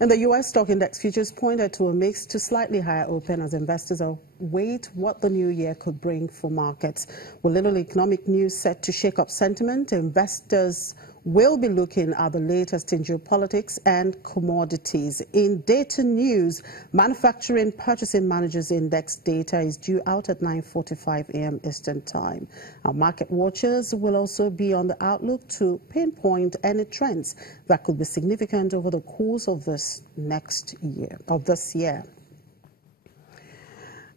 And the U.S. stock index futures pointed to a mix to slightly higher open as investors await what the new year could bring for markets. With little economic news set to shake up sentiment, investors will be looking at the latest in geopolitics and commodities. In data news, Manufacturing Purchasing Managers Index data is due out at 9:45 a.m. Eastern Time. Our market watchers will also be on the outlook to pinpoint any trends that could be significant over the course of this year.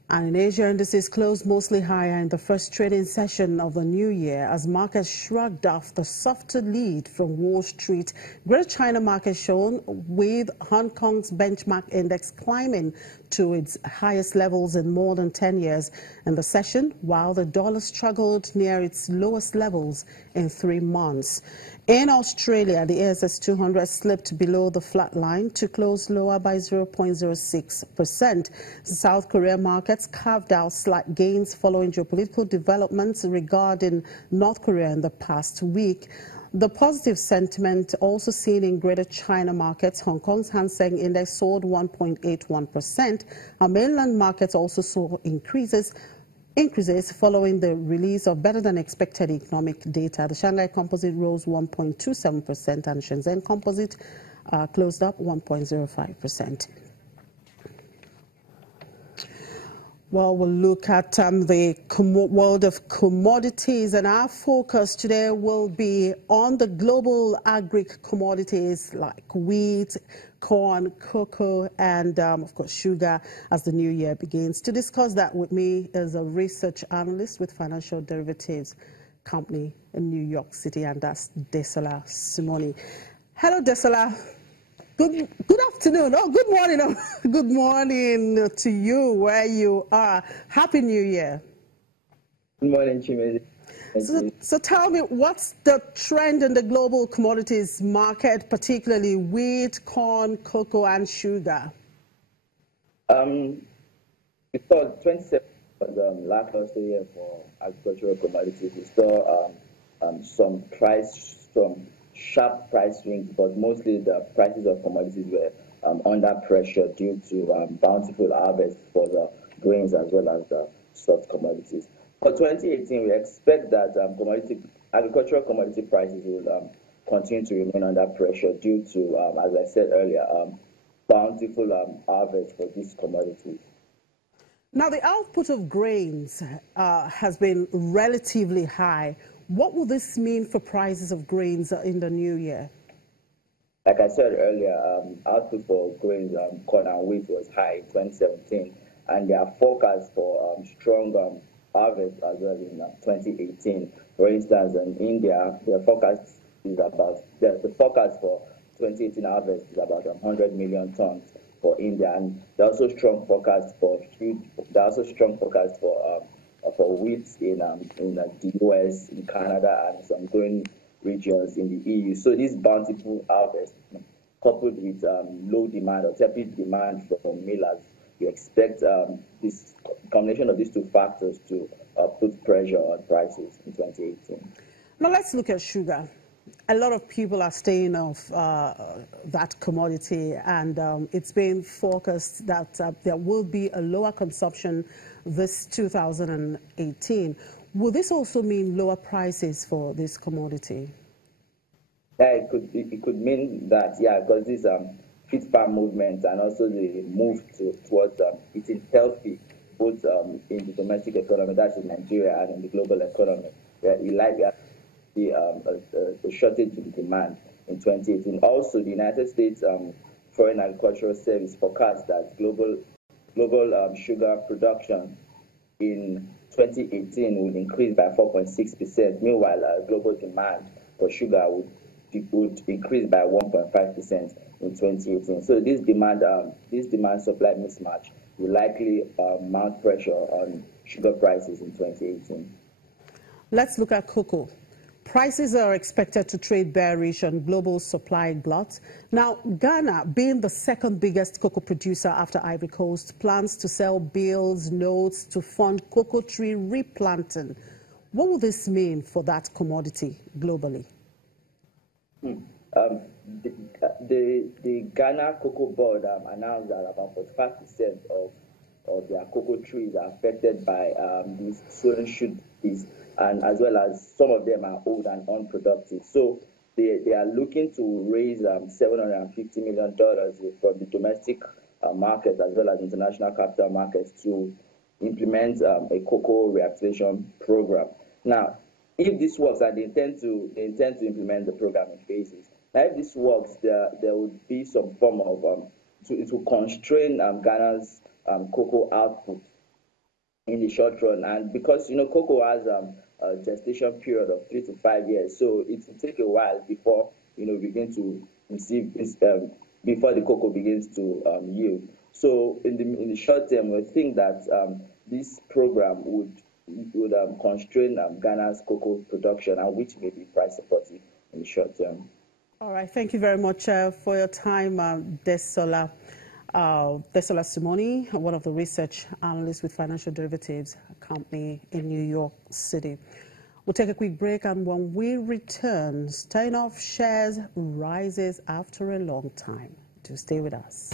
And in Asia, indices closed mostly higher in the first trading session of the new year as markets shrugged off the softer lead from Wall Street. Greater China market shone with Hong Kong's benchmark index climbing to its highest levels in more than 10 years in the session, while the dollar struggled near its lowest levels in 3 months. In Australia, the ASX 200 slipped below the flat line to close lower by 0.06%. South Korea markets carved out slight gains following geopolitical developments regarding North Korea in the past week. The positive sentiment also seen in Greater China markets. Hong Kong's Hang Seng Index soared 1.81%. Our mainland markets also saw increases following the release of better-than-expected economic data. The Shanghai Composite rose 1.27% and Shenzhen Composite closed up 1.05%. Well, we'll look at the world of commodities, and our focus today will be on the global agri-commodities like wheat, corn, cocoa, and, of course, sugar as the new year begins. To discuss that with me is a research analyst with Financial Derivatives Company in New York City, and that's Desola Simoni. Hello, Desola. Good afternoon. Oh, good morning. Good morning to you where you are. Happy New Year. Good morning, Chimezi. So tell me, what's the trend in the global commodities market, particularly wheat, corn, cocoa, and sugar? We saw 27 was lackluster year for agricultural commodities. We saw some sharp price swings, but mostly the prices of commodities were under pressure due to bountiful harvest for the grains as well as the soft commodities. For 2018, we expect that agricultural commodity prices will continue to remain under pressure due to, as I said earlier, bountiful harvest for these commodities. Now, the output of grains has been relatively high. What will this mean for prices of grains in the new year? Like I said earlier, output for grains, corn and wheat was high in 2017, and there are forecasts for strong harvest as well in 2018. For instance, in India, the forecast for 2018 harvest is about 100 million tons for India, and there are also strong forecasts for wheat in the US, in Canada, and some growing regions in the EU. So this bountiful harvest, coupled with low demand or tepid demand from millers, we expect this combination of these two factors to put pressure on prices in 2018. Now let's look at sugar. A lot of people are staying off that commodity, and it's been forecast that there will be a lower consumption this 2018. Will this also mean lower prices for this commodity? Yeah, it could mean that, yeah, because this fit farm movement and also the move towards eating healthy, both in the domestic economy, that's in Nigeria, and in the global economy. Yeah, the shortage in demand in 2018. Also, the United States Foreign Agricultural Service forecast that global sugar production in 2018 will increase by 4.6%. Meanwhile, global demand for sugar would increase by 1.5% in 2018. So this demand supply mismatch will likely mount pressure on sugar prices in 2018. Let's look at cocoa. Prices are expected to trade bearish on global supply glut. Now, Ghana, being the second biggest cocoa producer after Ivory Coast, plans to sell bills, notes to fund cocoa tree replanting. What will this mean for that commodity globally? Um, the Ghana Cocoa Board announced that about 45% of their cocoa trees are affected by these swollen shoot disease, and as well as some of them are old and unproductive. So they are looking to raise $750 million from the domestic market as well as international capital markets to implement a cocoa reactivation program. Now, if this works, and they intend to implement the program in phases. Now, if this works, there would be some form of it will constrain Ghana's cocoa output in the short run, and because cocoa has a gestation period of 3 to 5 years, so it will take a while before begin to receive this before the cocoa begins to yield. So in the short term, we think that this program would constrain Ghana's cocoa production, and which may be price supportive in the short term. All right, thank you very much for your time, Desola. Desola Simoni, one of the research analysts with Financial Derivatives Company in New York City. We'll take a quick break, and when we return, Steinoff shares rises after a long time. Do stay with us.